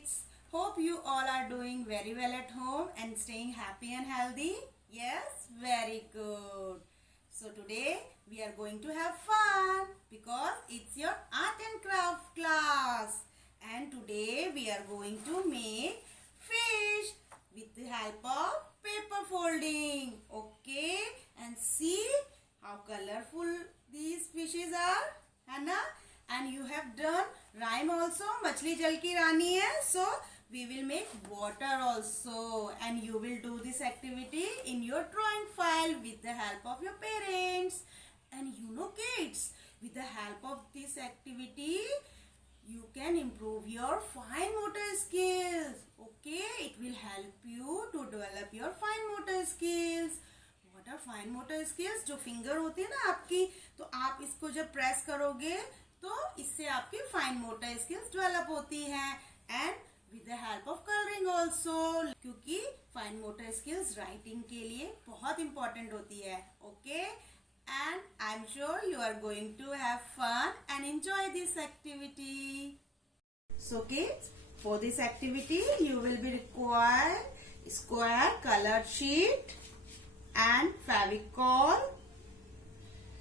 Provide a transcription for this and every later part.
kids. Hope you all are doing very well at home and staying happy and healthy. Yes, very good. So today we are going to have fun because it's your art and craft class. And today we are going to make fish with the help of paper folding. Okay, and see how colorful these fishes are, है ना? And you have done rhyme also. मछली जल की रानी है. So we will make water also, and you will do this activity in your drawing file with the help of your parents. And you know, kids, with the help of this activity, you can improve your fine motor skills. Okay, it will help you to develop your fine motor skills. What are fine motor skills? जो finger होती है ना आपकी, तो आप इसको जब press करोगे तो इससे आपकी फाइन मोटर स्किल्स डेवलप होती हैं. And with the help of colouring also, क्योंकि फाइन मोटर स्किल्स राइटिंग के लिए बहुत इंपॉर्टेंट होती है. Okay, and I'm sure you are going to have fun and enjoy this activity. So kids, for this activity you will be required square colored sheet and Fevicol,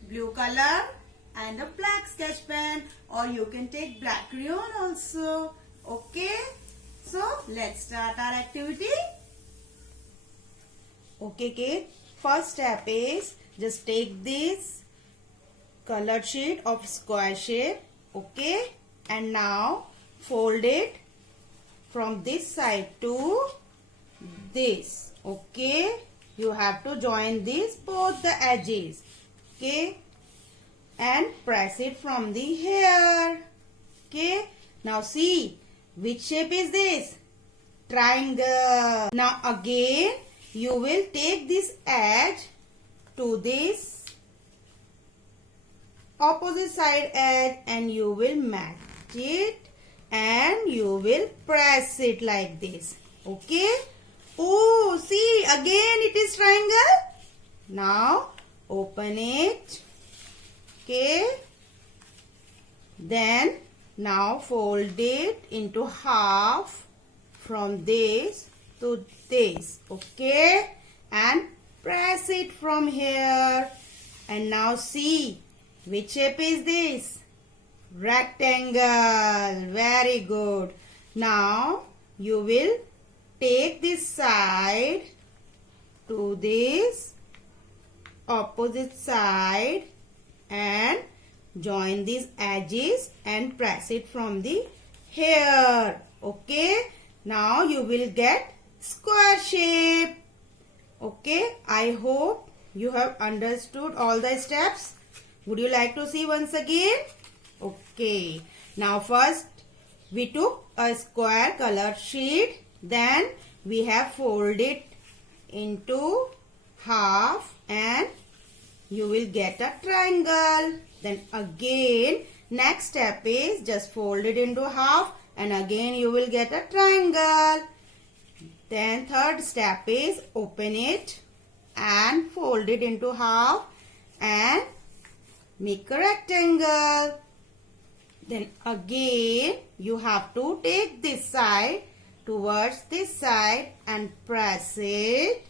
blue color and a black sketch pen, or you can take black crayon also. Okay, so let's start our activity. Okay kids, first step is just take this colored sheet of square shape, okay, and now fold it from this side to this. Okay, you have to join these both the edges, okay, and press it from the here. Okay, now see which shape is this? Triangle. Now again you will take this edge to this opposite side edge and you will match it and you will press it like this. Okay, oh, see, again it is triangle. Now open it. Okay, then now fold it into half from this to this. Okay, and press it from here. And now see which shape is this? Rectangle. Very good. Now you will take this side to this opposite side and join these edges and press it from the here. Okay, now you will get square shape. Okay, I hope you have understood all the steps. Would you like to see once again? Okay, now first we took a square colored sheet, then we have folded into half and you will get a triangle. Then again next step is just fold it into half and again you will get a triangle. Then third step is open it and fold it into half and make a rectangle. Then again you have to take this side towards this side and press it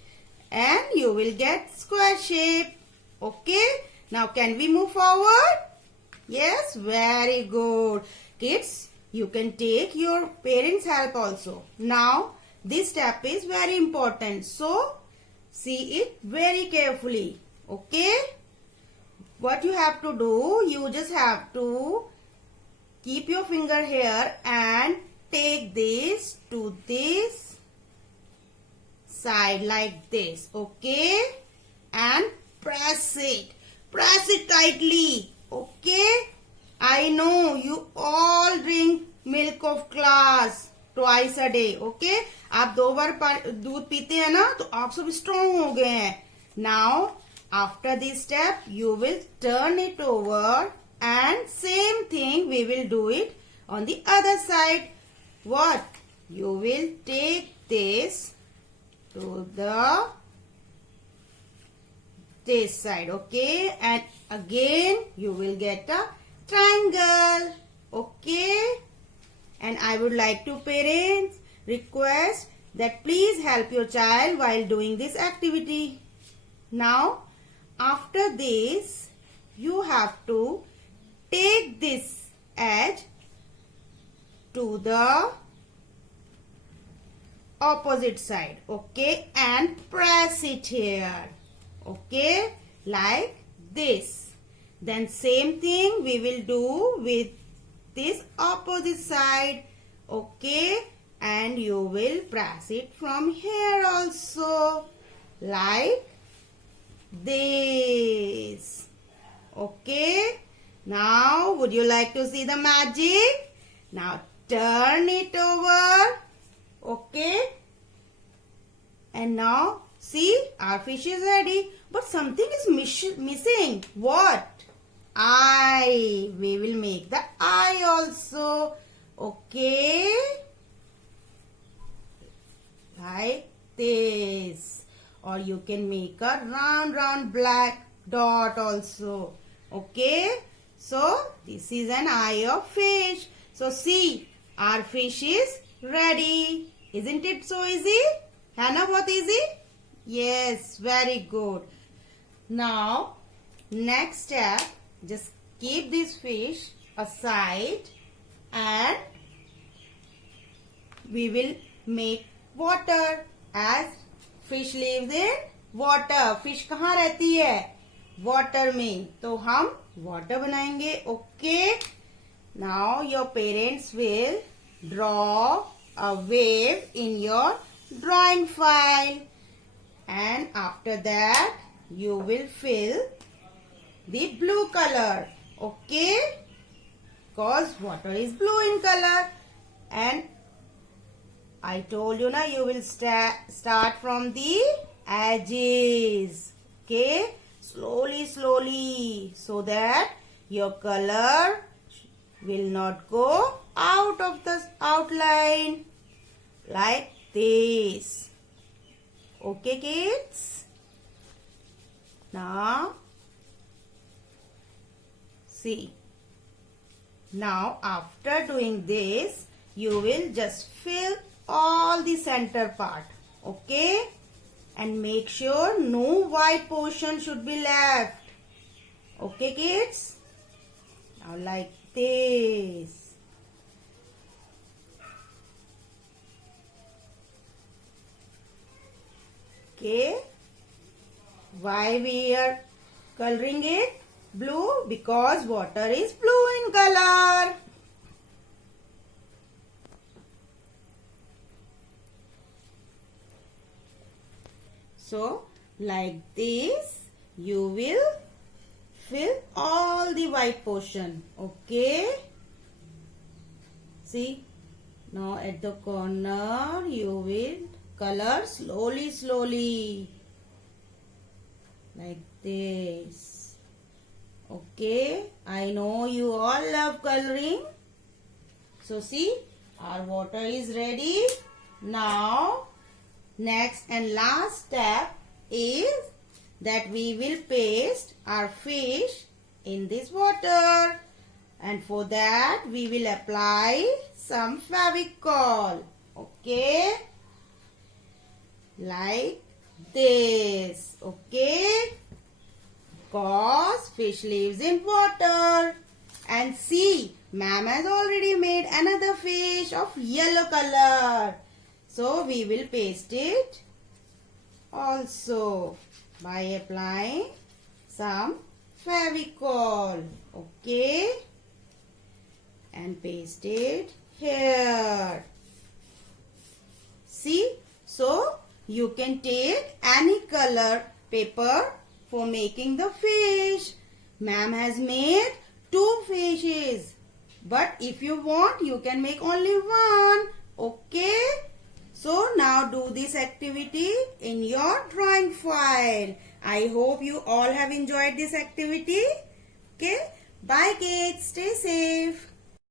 and you will get square shape. Okay, now can we move forward? Yes, very good. Kids, you can take your parents' help also. Now this step is very important, so see it very carefully. Okay, what you have to do, you just have to keep your finger here and take this to this side like this. Okay, and press it tightly. Okay, I know you all drink milk of class twice a day. Okay, आप 2 बार दूध पीते हैं ना, तो आप सब strong हो गए हैं. Now after this step you will turn it over and same thing we will do it on the other side. What? You will take this to this side. Okay, and again you will get a triangle. Okay, And I would like to parents request that please help your child while doing this activity. Now, after this, you have to take this edge to the opposite side, okay, and press it here, okay, like this. Then same thing we will do with this opposite side, okay, and you will press it from here also, like this, okay. Now would you like to see the magic? Now turn it over, okay, and now see, our fish is ready, but something is missing. What? Eye. We will make the eye also, okay, like this. Or you can make a round black dot also, okay. So this is an eye of fish. So see, our fish is ready. Isn't it so easy? Hannah, what easy? Yes, very good. Now, next step, just keep this fish aside and we will make water, as fish lives in water. Fish कहाँ रहती है? Water में. तो हम water बनाएंगे, okay? Now your parents will draw a wave in your drawing file, and after that you will fill the blue color, okay, because water is blue in color. And I told you now, you will start from the edges, okay, slowly, so that your color will not go out of the outline, like this, okay kids. Now see, now after doing this, you will just fill all the center part, okay, and make sure no white portion should be left, okay kids. Now like this, okay. Why we are coloring it blue? Because water is blue in color. So like this you will fill all the white portion, okay. See, now at the corner you will color slowly, like this, okay. I know you all love coloring. So see, our water is ready. Now next and last step is that we will paste our fish in this water, and for that we will apply some Fevicol, okay, like this, okay, because fish lives in water. And see, ma'am has already made another fish of yellow color, so we will paste it also by applying some Fevicol, okay, and paste it here. See, so you can take any color paper for making the fish. Ma'am has made 2 fishes, but if you want you can make only 1, okay. So now do this activity in your drawing file. I hope you all have enjoyed this activity. Okay. Bye kids. Stay safe.